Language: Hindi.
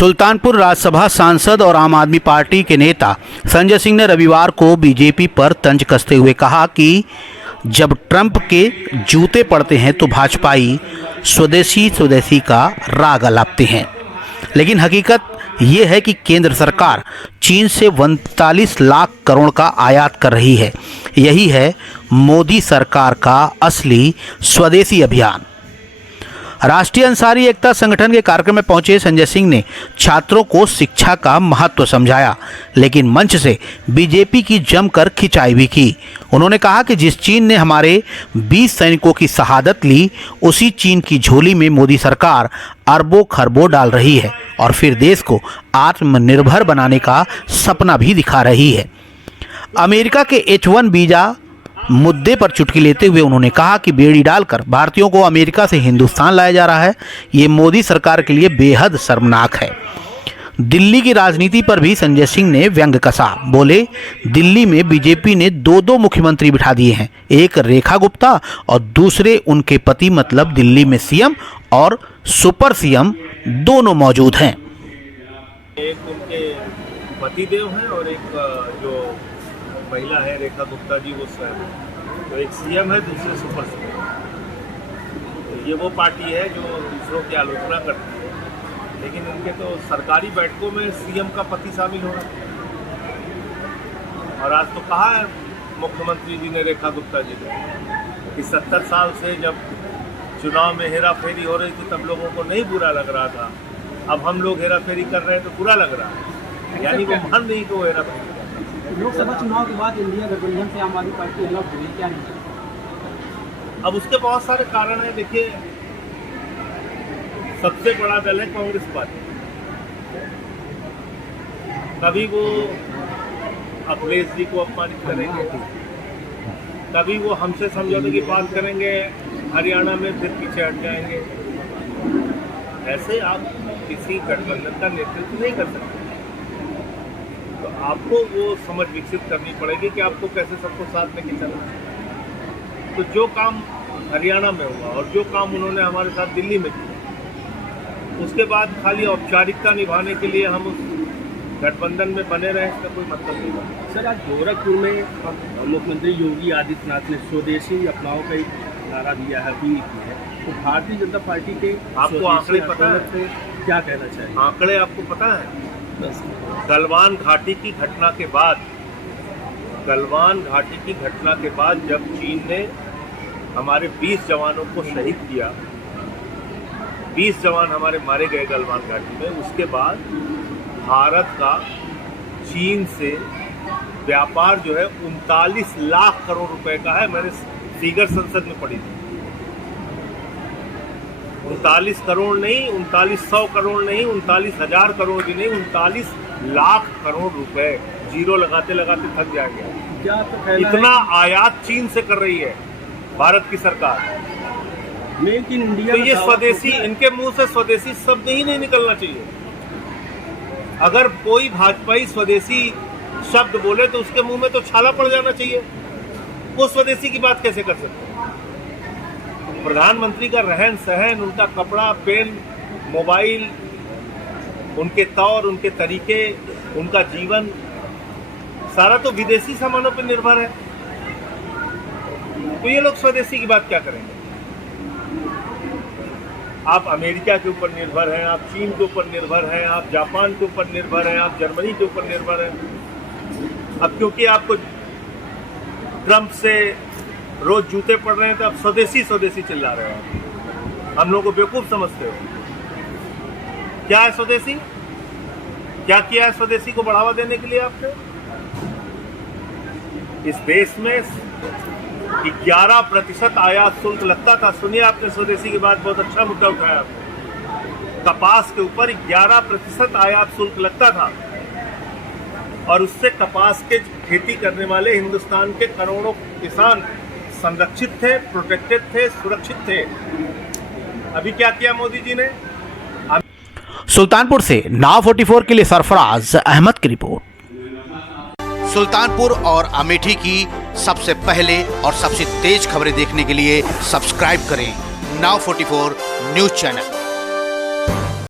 सुल्तानपुर राज्यसभा सांसद और आम आदमी पार्टी के नेता संजय सिंह ने रविवार को बीजेपी पर तंज कसते हुए कहा कि जब ट्रंप के जूते पड़ते हैं तो भाजपाई स्वदेशी स्वदेशी का राग अलापते हैं, लेकिन हकीकत ये है कि केंद्र सरकार चीन से 39 लाख करोड़ का आयात कर रही है। यही है मोदी सरकार का असली स्वदेशी अभियान। राष्ट्रीय अंसारी एकता संगठन के कार्यक्रम में पहुंचे संजय सिंह ने छात्रों को शिक्षा का महत्व समझाया, लेकिन मंच से बीजेपी की जमकर खिंचाई भी की। उन्होंने कहा कि जिस चीन ने हमारे 20 सैनिकों की शहादत ली, उसी चीन की झोली में मोदी सरकार अरबों खरबों डाल रही है और फिर देश को आत्मनिर्भर बनाने का सपना भी दिखा रही है। अमेरिका के H1 वीजा मुद्दे पर चुटकी लेते हुए उन्होंने कहा कि बेड़ी डालकर भारतीयों को अमेरिका से हिंदुस्तान लाया जा रहा है। ये मोदी सरकार के लिए बेहद शर्मनाक है। दिल्ली की राजनीति पर भी संजय सिंह ने व्यंग कसा। बोले, दिल्ली में बीजेपी ने दो मुख्यमंत्री बिठा दिए हैं, एक रेखा गुप्ता और दूसरे उनके पति, मतलब दिल्ली में सीएम और सुपर सीएम दोनों मौजूद हैं। एक उनके पतिदेव हैं और एक जो महिला है रेखा गुप्ता जी, वो स्वयं, तो एक सीएम है, दूसरे सुपर सीएम। तो ये वो पार्टी है जो दूसरों की आलोचना करती है, लेकिन उनके तो सरकारी बैठकों में सीएम का पति शामिल हो रहा है। और आज तो कहा है मुख्यमंत्री जी ने, रेखा गुप्ता जी ने, कि 70 साल से जब चुनाव में हेरा फेरी हो रही थी तब लोगों को नहीं बुरा लग रहा था, अब हम लोग हेरा फेरी कर रहे हैं तो बुरा लग रहा है। यानी वो मान नहीं को हेरा फेरी। लोकसभा चुनाव के बाद इंडिया गठबंधन से आम आदमी पार्टी अलग हुई, क्या नहीं? अब उसके बहुत सारे कारण हैं। देखिए, सबसे बड़ा दल है कांग्रेस पार्टी। कभी वो अखिलेश जी को अपमानित करेंगे, कभी वो हमसे समझौते की बात करेंगे, हरियाणा में फिर पीछे हट जाएंगे। ऐसे आप किसी गठबंधन का नेतृत्व नहीं कर सकते। तो आपको वो समझ विकसित करनी पड़ेगी कि आपको कैसे सबको साथ में चलना है। तो जो काम हरियाणा में हुआ और जो काम उन्होंने हमारे साथ दिल्ली में किया, उसके बाद खाली औपचारिकता निभाने के लिए हम उस गठबंधन में बने रहे, इसका कोई मतलब नहीं बना। सर, आज गोरखपुर में मुख्यमंत्री योगी आदित्यनाथ ने स्वदेशी अपनाओ का एक नारा दिया है, अपील की है। तो भारतीय जनता पार्टी के आपको आंकड़े पता है? क्या कहना चाहिए? आंकड़े आपको पता है? गलवान घाटी की घटना के बाद, गलवान घाटी की घटना के बाद जब चीन ने हमारे 20 जवानों को शहीद किया, 20 जवान हमारे मारे गए गलवान घाटी में, उसके बाद भारत का चीन से व्यापार जो है 39 लाख करोड़ रुपए का है। मैंने फिगर संसद में पढ़ी थी। 39 करोड़ नहीं, 3900 करोड़ नहीं, 39,000 करोड़ भी नहीं, 39 लाख करोड़ रुपए। जीरो लगाते लगाते थक जाएंगे। इतना आयात चीन से कर रही है भारत की सरकार। मेक इन इंडिया, तो ये स्वदेशी, इनके मुंह से स्वदेशी शब्द ही नहीं निकलना चाहिए। अगर कोई भाजपाई स्वदेशी शब्द बोले तो उसके मुंह में तो छाला पड़ जाना चाहिए। वो स्वदेशी की बात कैसे कर सकते हैं? प्रधानमंत्री का रहन सहन, उनका कपड़ा, पेन, मोबाइल, उनके तौर, उनके तरीके, उनका जीवन, सारा तो विदेशी सामानों पर निर्भर है। तो ये लोग स्वदेशी की बात क्या करेंगे? आप अमेरिका के ऊपर निर्भर हैं, आप चीन के ऊपर निर्भर हैं, आप जापान के ऊपर निर्भर हैं, आप जर्मनी के ऊपर निर्भर हैं। अब क्योंकि आपको ट्रंप से रोज जूते पड़ रहे हैं तो आप स्वदेशी स्वदेशी चिल्ला रहे हो। हम लोग को बेवकूफ समझते हो। क्या है स्वदेशी? क्या किया है स्वदेशी को बढ़ावा देने के लिए आपने? इस देश में 11% आयात शुल्क लगता था। सुनिए, आपने स्वदेशी की बात बहुत अच्छा मुद्दा उठाया आपने। कपास के ऊपर 11% आयात शुल्क लगता था और उससे कपास के खेती करने वाले हिंदुस्तान के करोड़ों किसान संरक्षित थे, प्रोटेक्टेड थे, सुरक्षित थे। अभी क्या किया मोदी जी ने? सुल्तानपुर से नाव 44 के लिए सरफराज अहमद की रिपोर्ट। सुल्तानपुर और अमेठी की सबसे पहले और सबसे तेज खबरें देखने के लिए सब्सक्राइब करें नाव 44 न्यूज चैनल।